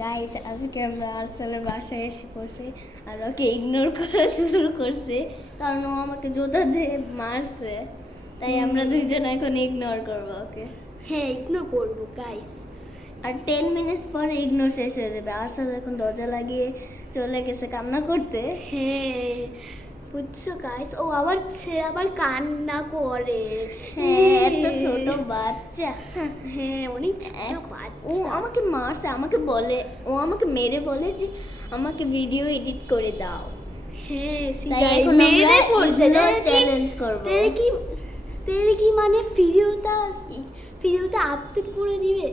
Guys আজকে আমরা আর্সেলের বাসায় এসে পড়ছি আর ওকে ইগনোর করা শুরু করছে কারণ ও আমাকে জুতা দিয়ে মারছে, তাই আমরা দুইজন এখন ইগনোর করবো ওকে। হ্যাঁ, ইগনোর করবো গাইস। আর 10 মিনিট পরে ইগনোর শেষ হয়ে যাবে। আর্সেল এখন দরজা লাগিয়ে চলে গেছে কান্না করতে। হ্যাঁ বুঝছো গাইস, ও আবার আবার কান্না করে। হ্যাঁ এত ছোট বাচ্চা। হ্যাঁ অনেক ও আমাকে মারছে, ও আমাকে মেরে বলে যে আমাকে ভিডিও এডিট করে দাও। হ্যাঁ তাই এখন মেরে আমরা বলছে চ্যালেঞ্জ করব। তেরে কি মানে ভিডিওটা আপলোড করে দিবে,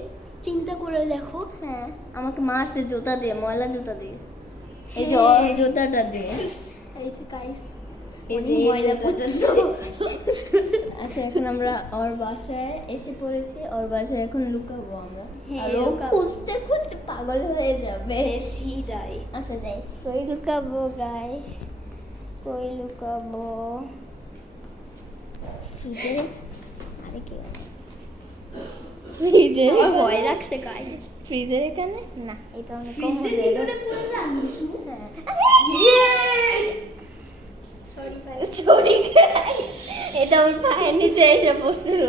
চিন্তা করে দেখো। হ্যাঁ আমাকে মারছে জুতা দিয়ে, ময়লা জুতা দিয়ে। এই যে ওর জুতাটা দিয়ে। এই যে গাইস, এই যে ময়লা করছো। আচ্ছা এখন আমরা ওর বাসায় এসে পড়েছি, ওর বাসায় এখন লুকাবো আমরা। হ্যাঁ, আর ও খুঁজতে খুঁজতে পাগল হয়ে যাবে। সিরাই আচ্ছা যাই, কই লুকাবো গাইস, কই লুকাবো? ফ্রিজে? আরে কি ফ্রিজে? আমার ভয় লাগছে গাইস। ফ্রিজের এখানে না, এটা অনেক কম ফ্রিজের হবে। ভিতরে পুরো রাখছো। হ্যাঁ সরি গাইস। সরি গাইস, এটা আমার পায়ের নিচে এসে পড়ছিল।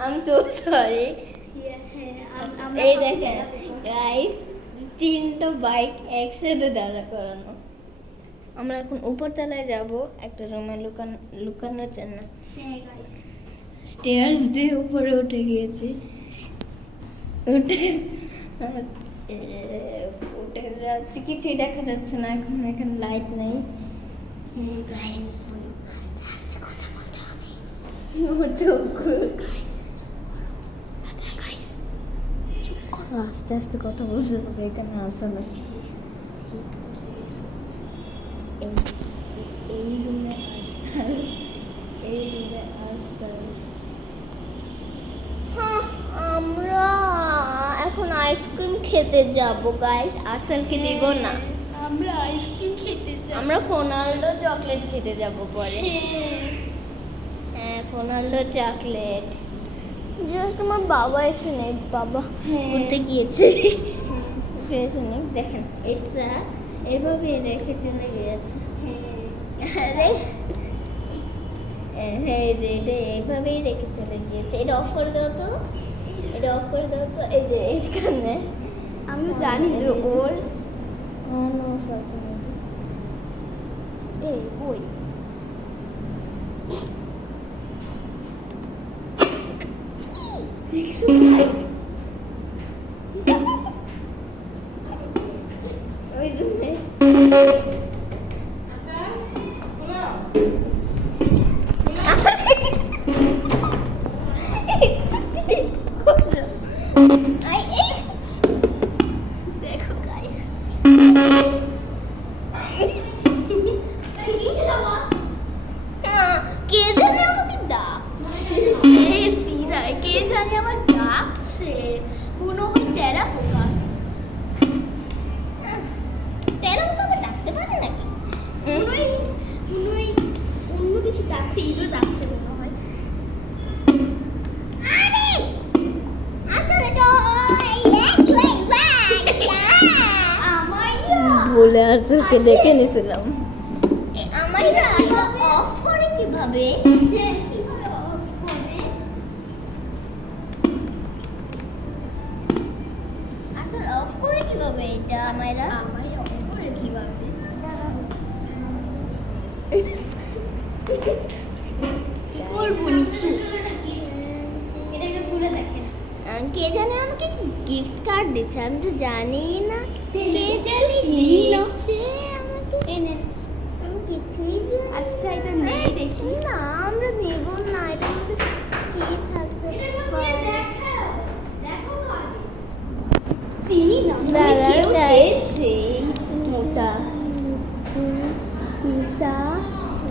I am so sorry. এই দেখেন গাইস, 3টা বাইক একসাথে দাঁড়া করানো। আমরা এখন উপর তলায় যাব একটা রুমে লুকানোর জন্য। হ্যাঁ গাইস, স্টেয়ার্স দিয়ে উপরে উঠে গিয়েছি। উঠে যাচ্ছি, কিছুই দেখা যাচ্ছে না এখন, এখানে লাইট নেই। হ্যাঁ গাইস, আস্তে আস্তে কথা বলতে হবে। ওর চোখগুলো আচ্ছা গাইস চুপ করো, আস্তে আস্তে কথা বলতে হবে, এখানে আসান আছে। এই রুমে আসান, এই রুমে আসান। হ্যাঁ আমরা এখন আইসক্রিম খেতে যাব গাইস, আসানকে দিব না। আমরা আইসক্রিম খেতে চাই। আমরা ফোনাল্ডো চকলেট খেতে যাব পরে। হ্যাঁ হ্যাঁ ফোনাল্ডো চকলেট। জাস্ট আমার বাবা এসে নেই, বাবা হ্যাঁ। ঘুরতে গিয়েছে। এসে নেই, দেখেন এটা এভাবে রেখে চলে গিয়েছে। আরে হ্যাঁ যে এটা এইভাবেই রেখে চলে গিয়েছে। এটা অফ করে দাও তো, এটা অফ করে দাও তো। এই যে এইখানে আমি জানি যে ওর এই কই দেখছো ওই রুমে দেখো গাইস, কে জানে আমাকে ডাকছে। কে জানি আমার ডাকছে, মনে হয় টেরা পোকা। টেরা পোকা আবার ডাকতে পারে নাকি? মনে হয় অন্য কিছু ডাকছে, ইঁদুর ডাকছে মনে হয়। বলে আরসেলকে দেখে নিয়েছিলাম। আমার অফ করে কিভাবে? হ্যাঁ কিভাবে অফ করে? আসলে অফ করে কিভাবে এটা আমায়রা? আমায় অফ করে কিভাবে? কি করবো নিচু? এটাকে খুলে দেখেন। কে জানে আমাকে গিফট কার্ড দিচ্ছে, আমি তো জানি না কে জানি দিচ্ছে আমাকে। এনে আমি কিছুই জানি না। আচ্ছা এটা নিয়ে দেখি। না আমরা নেব না, এটার মধ্যে কি থাকতে পারে? চিনি না, দাঁড়া কেউ দেখছি মোটা মিশা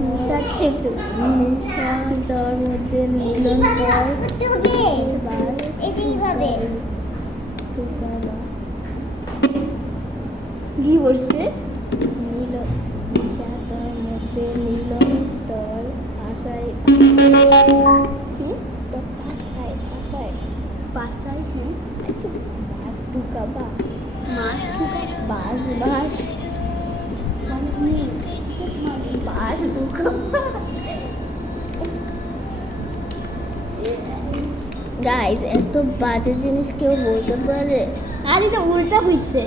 মিশা থেকে মিশা তোর মধ্যে মিলন কর বাস এইভাবে টুকালা কি বলছে? মিল মিশা তোর মধ্যে মিলন তোর আশায় কি তোর পাশায় পাশায় বাসায় কি? বাস ঢুকাবা মাছ ঢুকায় বাস বাস বাস ঢুকাবা। গাইস এত বাজে জিনিস কেউ বলতে পারে? আর এটা উল্টা হইছে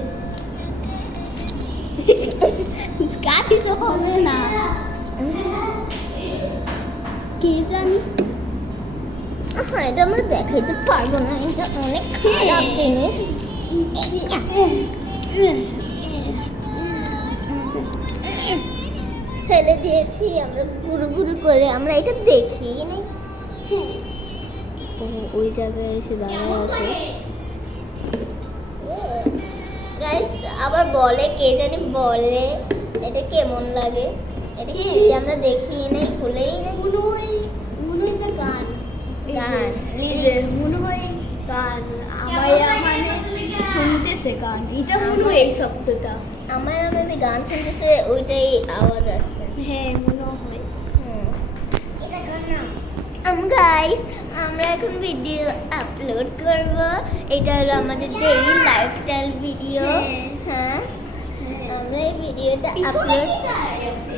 গাড়ি তো হবে না কে জানি হ্যাঁ এটা আমরা দেখাইতে পারবো না, এটা অনেক খারাপ জিনিস। ফেলে দিয়েছি আমরা গুরু গুরু করে, আমরা এটা দেখি নাই। ওই জায়গায় এসে দাঁড়ায় আছে গাইস, আবার বলে কে জানি বলে এটা কেমন লাগে, এটা কি আমরা দেখি নাই, খুলেই নাই। মনে হয় এটা গান গান লিরিক্স মনে হয় গান আমায়া মানে শুনতেছে গান এটা মনে হয় এই শব্দটা আমার আমি গান শুনতেছে ওইটাই আওয়াজ আসছে। হ্যাঁ মনে হয় গাইস আমরা এখন ভিডিও আপলোড করব, এটা হলো আমাদের ডেইলি লাইফস্টাইল ভিডিও। হ্যাঁ আমরা এই ভিডিওটা আপলোড,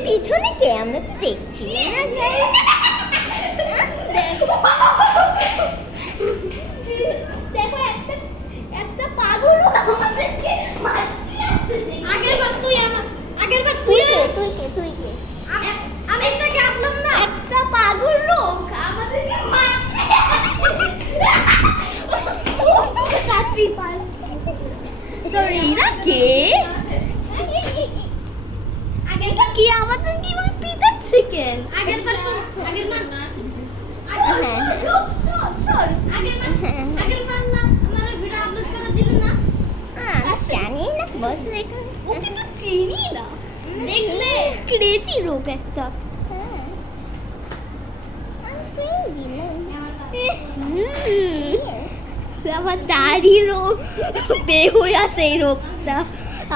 পিছনে কে আমরা তো দেখছি না গাইস। দেখো একটা পাগল লোক আমাদেরকে মারতে আসছে। আগেরবার তুই তুই কে আমি একটাকে আসলাম না, একটা পাগল লোক আমাদেরকে মারছে। ও তো চাচি পাল সরি না কে আগেরটা কি আমাদের কি ভাবে পিটাচ্ছে কেন? আগেরবার না আগেরবার না মানে ভিডিও আপলোড করে দিল না। জানি না বস এখানে ওকে তো চিনি না, দেখলে ক্রেজি রোগ একটা। আবার দাড়ি রোগ বে হয়ে আসে এই রোগটা,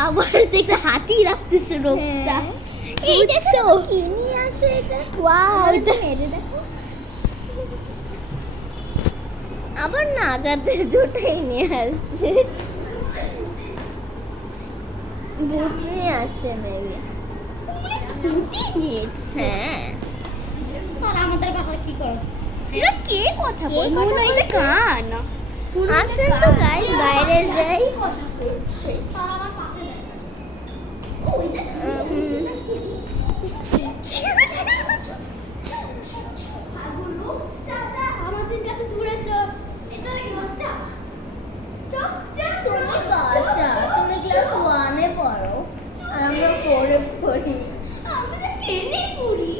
আবার দেখলে হাতি রাখতেছে রোগটা। এই দেখো কি নিয়ে আসে এটা, ওয়াও এটা আবার না যাতে জোটাই নিয়ে আসছে, বুট নিয়ে আসছে মেবি। হ্যাঁ আর আমাদের বাসায় কি করে এটা কে কথা কে বলে? কথা এটা বলছে? গান আসেন তো গাইস বাইরে যাই। কথা বলছে আর আমার পাশে দেখো ওই দেখো পাগল লোক চাচা আমাদের কাছে দূরে চল, এটা কি বাচ্চা চল চল তুমি বাচ্চা, তুমি ক্লাস 1 এ পড়ো আর আমরা 4 এ পড়ি। আমরা 10 এ পড়ি,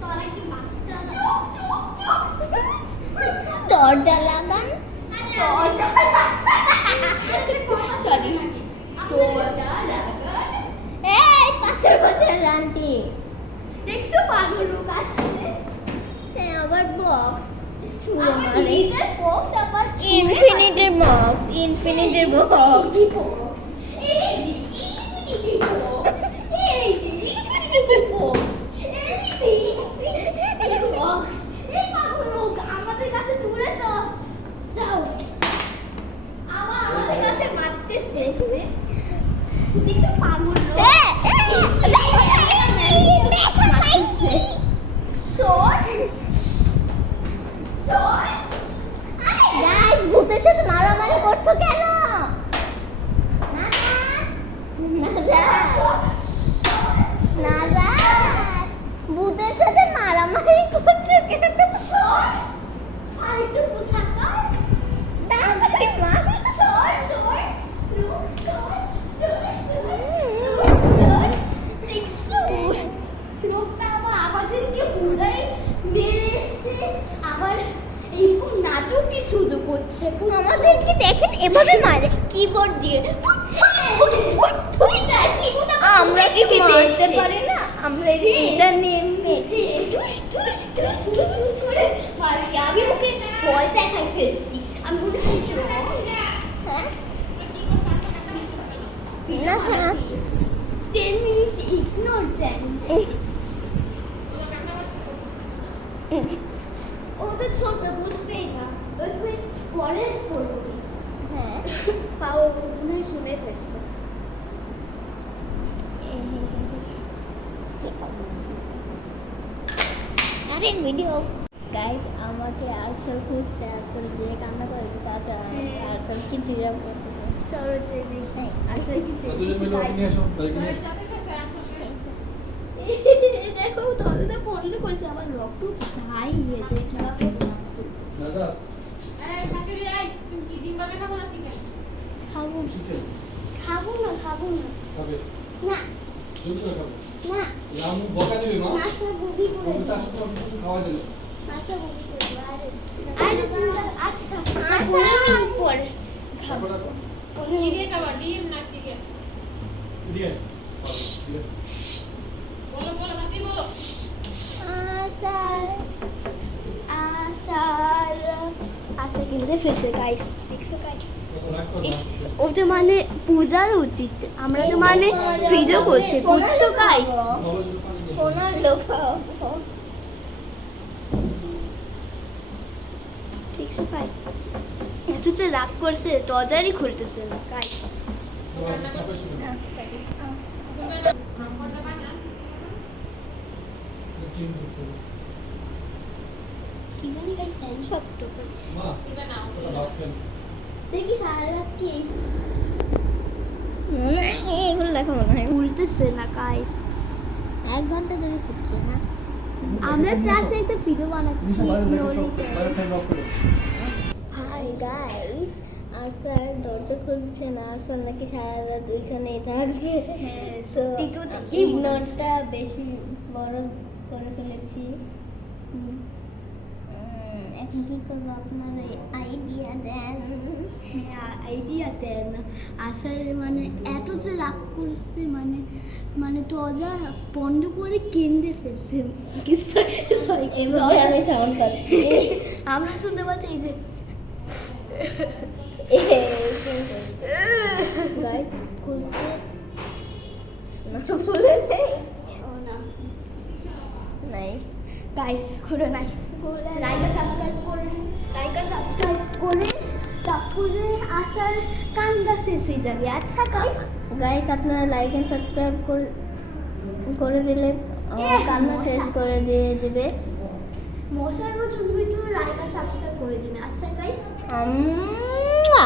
তোরা কি বাচ্চা? চুপ চুপ চুপ দরজা লাগান, দরজা সরি দরজা লাগান। এই পাশের বছর আন্টি। দেখছো পাগল লোক আসছে, হ্যাঁ আবার বক্স ছুঁড়ে আমার মারে, নিজের বক্স আবার ইনফিনিটির বক্স, ইনফিনিটির বক্স। এই যে ইনফিনিটি বক্স, এই যে ইনফিনিটি বক্স, এই যে ইনফিনিটি বক্স। এই পাগল লোক আমাদের কাছে দূরে যাও যাও, আবার আমাদের কাছে মারতেছে। দেখছো পাগল লোক মারতেছে। সর সর গাইস ভূতের সাথে মারামারি করছো কেন? ভূতের সাথে মারামারি করছো কেন? ফালতু কোথাকার। তাড়াতাড়ি মার। সর সর লোক সর সর সর। দেখছো লোকটা আবার আমাদেরকে পুরাই মেরেছে, আবার এরকম নাটকই শুধু করছে। আমাদেরকে দেখেন এভাবে মারে কিবোর্ড দিয়ে। আমরা কি মারতে পারি না? আমরা এই যে এটা নিয়ে মেরেছি। আমি ওকে ভয় দেখাই ফেলছি, আমি মনে করছি হ্যাঁ? না হ্যাঁ 10 minutes ignore জানি। ও তো ছোট বুঝবেই না, ওই পরে পড়বি। হ্যাঁ পাও মনে হয় শুনে ফেলছে। আরে ভিডিও গাইস আমাকে আরসাল খুঁজছে, আরসাল যে কান্না করে দিতে আছে আরসাল কি জিরাপ করতে চলো যে দেখি আসলে কিছু দুজন মিলে ওকে নিয়ে আসো তাদেরকে নিয়ে এসো। দেখো ততটা বন্ধ করছে আবার রক্ত যাই দেখি দাদা খাবো চিকেন খাবো না খাবে না জোর করে খাবে না রামু বকা দেবে মা নাস্তা বুবি করে তুমি চাষ করে কিছু খাওয়া দিলে নাস্তা বুবি করে আরে আচ্ছা 15 মিনিট পরে খাবো খাবারটা দিয়ে খাবার ডিম না চিকেন দিয়ে বলো বলো হাতি বলো আশা কিনতে ফিরছে গাইস দেখছো গাইস কত রাগ করবে ওটা মানে পূজার উচিত আমরা তো মানে ভিডিও করছি বুঝছো গাইস বাবা যদি পানি দিয়ে ওনার লোক দেখছো গাইস এত যে রাগ করছে দরজারই খুলতেছে না গাইস খাবে শুনে আমরা পানি আসছে চিকেন করতে কি জানি গাইস ফ্যান শক্ত মা এটা নাও ওটা ভাত খেল দেখি সারা রাত কি এগুলো দেখো মনে হয় উল্টেছে না গাইস 1 ঘন্টা ধরে খুঁজছে না। আমরা জাস্ট একটা ভিডিও বানাচ্ছি হাই গাইস আসার দরজা খুলছে না, আসার নাকি সারা রাত ওইখানেই থাকবে। হ্যাঁ, তো সত্যি তো দেখি ইগনোরটা বেশি বড় করে ফেলেছি। এখন কি করবো আপনারা আইডিয়া দেন। হ্যাঁ আইডিয়া দেন আসার মানে এত যে রাগ করছে মানে মানে দরজা বন্ধ করে কেঁদে ফেলছে সরি এভাবে আমি সাউন্ড করছি। আমরা শুনতে পাচ্ছি এই যে গাইস খুলছে না, খুলে নেই। ও না নাই গাইস খুলে নাই লাইক আর সাবস্ক্রাইব করে তারপরে আসার কান্না শেষ হয়ে যাবে আচ্ছা গাইস গাইস আপনারা লাইক এন্ড সাবস্ক্রাইব করে দিলে আমার কান্না শেষ করে দিয়ে দিবে। মশার জন্য একটু লাইক আর সাবস্ক্রাইব করে দিন আচ্ছা গাইস আম্মুয়া।